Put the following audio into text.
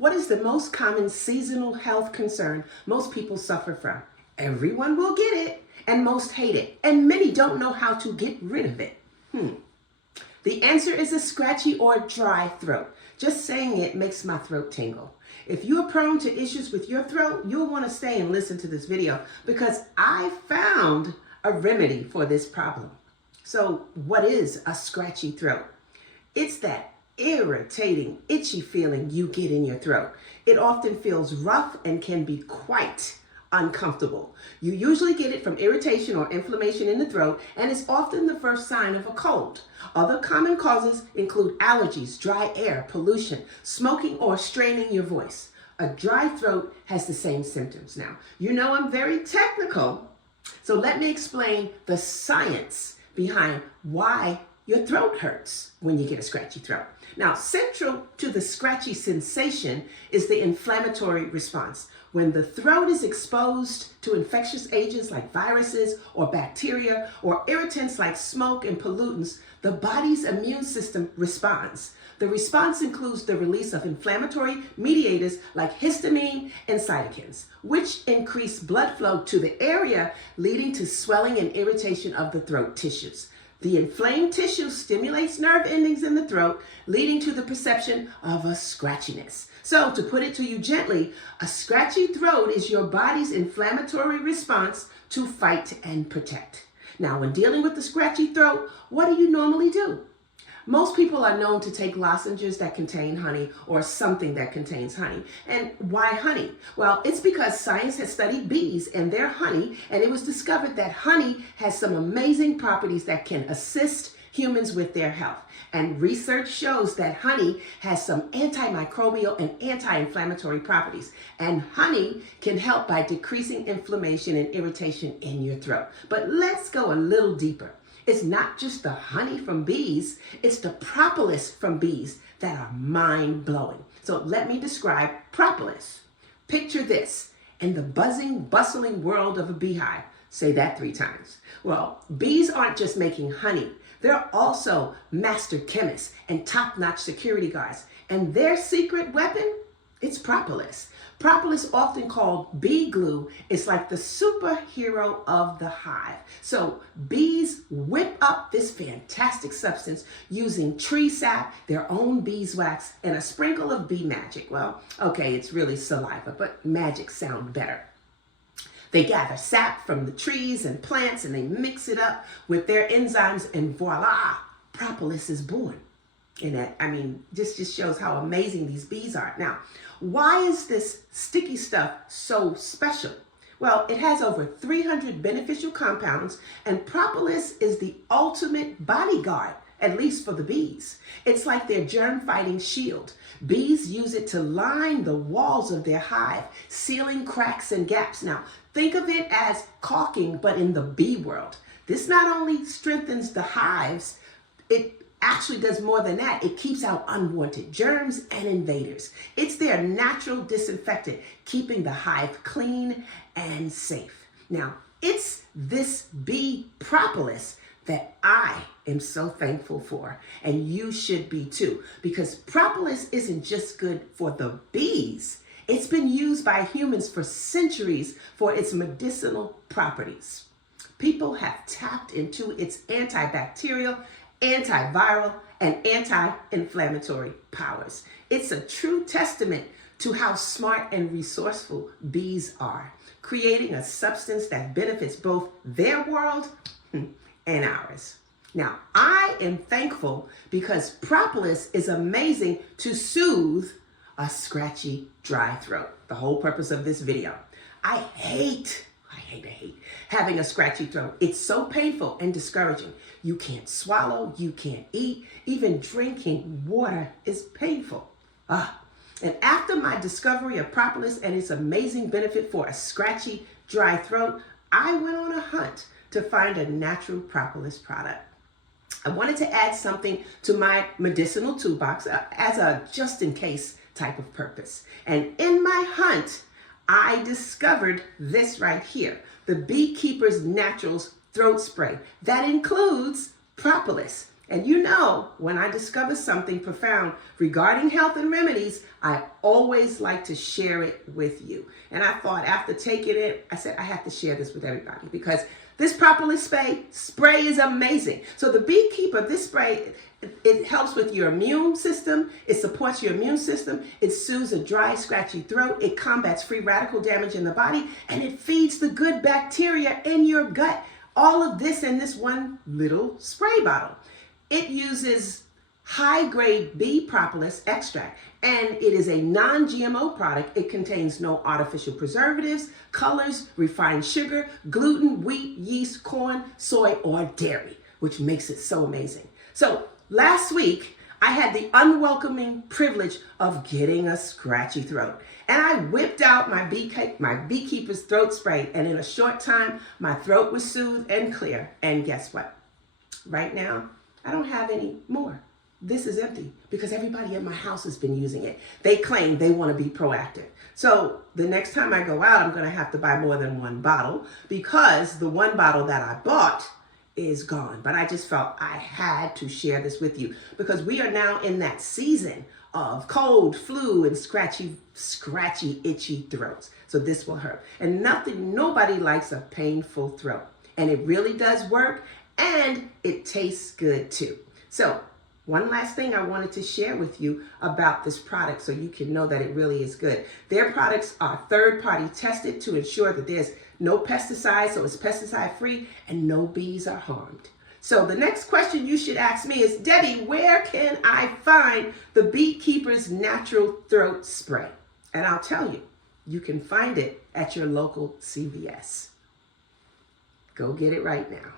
What is the most common seasonal health concern most people suffer from? Everyone will get it, and most hate it, and many don't know how to get rid of it. The answer is a scratchy or dry throat. Just saying it makes my throat tingle. If you are prone to issues with your throat, you'll want to stay and listen to this video because I found a remedy for this problem. So what is a scratchy throat? It's that irritating, itchy feeling you get in your throat. It often feels rough and can be quite uncomfortable. You usually get it from irritation or inflammation in the throat, and it's often the first sign of a cold. Other common causes include allergies, dry air, pollution, smoking, or straining your voice. A dry throat has the same symptoms. Now, you know I'm very technical, so let me explain the science behind why your throat hurts when you get a scratchy throat. Now, central to the scratchy sensation is the inflammatory response. When the throat is exposed to infectious agents like viruses or bacteria or irritants like smoke and pollutants, the body's immune system responds. The response includes the release of inflammatory mediators like histamine and cytokines, which increase blood flow to the area, leading to swelling and irritation of the throat tissues. The inflamed tissue stimulates nerve endings in the throat, leading to the perception of a scratchiness. So, to put it to you gently, a scratchy throat is your body's inflammatory response to fight and protect. Now, when dealing with the scratchy throat, what do you normally do? Most people are known to take lozenges that contain honey or something that contains honey. And why honey? Well, it's because science has studied bees and their honey, and it was discovered that honey has some amazing properties that can assist humans with their health. And research shows that honey has some antimicrobial and anti-inflammatory properties. And honey can help by decreasing inflammation and irritation in your throat. But let's go a little deeper. It's not just the honey from bees, it's the propolis from bees that are mind-blowing. So let me describe propolis. Picture this in the buzzing, bustling world of a beehive. Say that 3 times. Well, bees aren't just making honey. They're also master chemists and top-notch security guards. And their secret weapon? It's propolis. Propolis, often called bee glue, is like the superhero of the hive. So bees whip up this fantastic substance using tree sap, their own beeswax, and a sprinkle of bee magic. Well, okay, it's really saliva, but magic sounds better. They gather sap from the trees and plants and they mix it up with their enzymes and voila, propolis is born. And that, just shows how amazing these bees are. Now, why is this sticky stuff so special? Well, it has over 300 beneficial compounds, and propolis is the ultimate bodyguard, at least for the bees. It's like their germ-fighting shield. Bees use it to line the walls of their hive, sealing cracks and gaps. Now, think of it as caulking, but in the bee world. This not only strengthens the hives, it actually does more than that. It keeps out unwanted germs and invaders. It's their natural disinfectant, keeping the hive clean and safe. Now, it's this bee propolis that I am so thankful for, and you should be too, because propolis isn't just good for the bees. It's been used by humans for centuries for its medicinal properties. People have tapped into its antibacterial, antiviral, and anti-inflammatory powers. It's a true testament to how smart and resourceful bees are, creating a substance that benefits both their world and ours. Now, I am thankful because propolis is amazing to soothe a scratchy, dry throat. The whole purpose of this video. I hate having a scratchy throat. It's so painful and discouraging. You can't swallow, you can't eat, even drinking water is painful. And after my discovery of propolis and its amazing benefit for a scratchy, dry throat, I went on a hunt to find a natural propolis product. I wanted to add something to my medicinal toolbox as a just-in-case type of purpose. And in my hunt, I discovered this right here, the Beekeeper's Naturals throat spray that includes propolis. And you know, when I discover something profound regarding health and remedies, I always like to share it with you. And I thought after taking it, I said I have to share this with everybody because this propolis spray is amazing. So the beekeeper, this spray, it helps with your immune system. It supports your immune system. It soothes a dry, scratchy throat. It combats free radical damage in the body. And it feeds the good bacteria in your gut. All of this in this one little spray bottle. It uses high-grade bee propolis extract, and it is a non-GMO product. It contains no artificial preservatives, colors, refined sugar, gluten, wheat, yeast, corn, soy, or dairy, which makes it so amazing. So last week, I had the unwelcoming privilege of getting a scratchy throat. And I whipped out my beekeeper's throat spray, and in a short time, my throat was soothed and clear. And guess what? Right now, I don't have any more. This is empty because everybody in my house has been using it. They claim they want to be proactive. So the next time I go out, I'm going to have to buy more than one bottle because the one bottle that I bought is gone. But I just felt I had to share this with you because we are now in that season of cold, flu, and scratchy, itchy throats. So this will hurt. And nobody likes a painful throat. And it really does work. And it tastes good too. So one last thing I wanted to share with you about this product so you can know that it really is good. Their products are third-party tested to ensure that there's no pesticides, so it's pesticide-free, and no bees are harmed. So the next question you should ask me is, Debbie, where can I find the Beekeeper's Natural Throat Spray? And I'll tell you, you can find it at your local CVS. Go get it right now.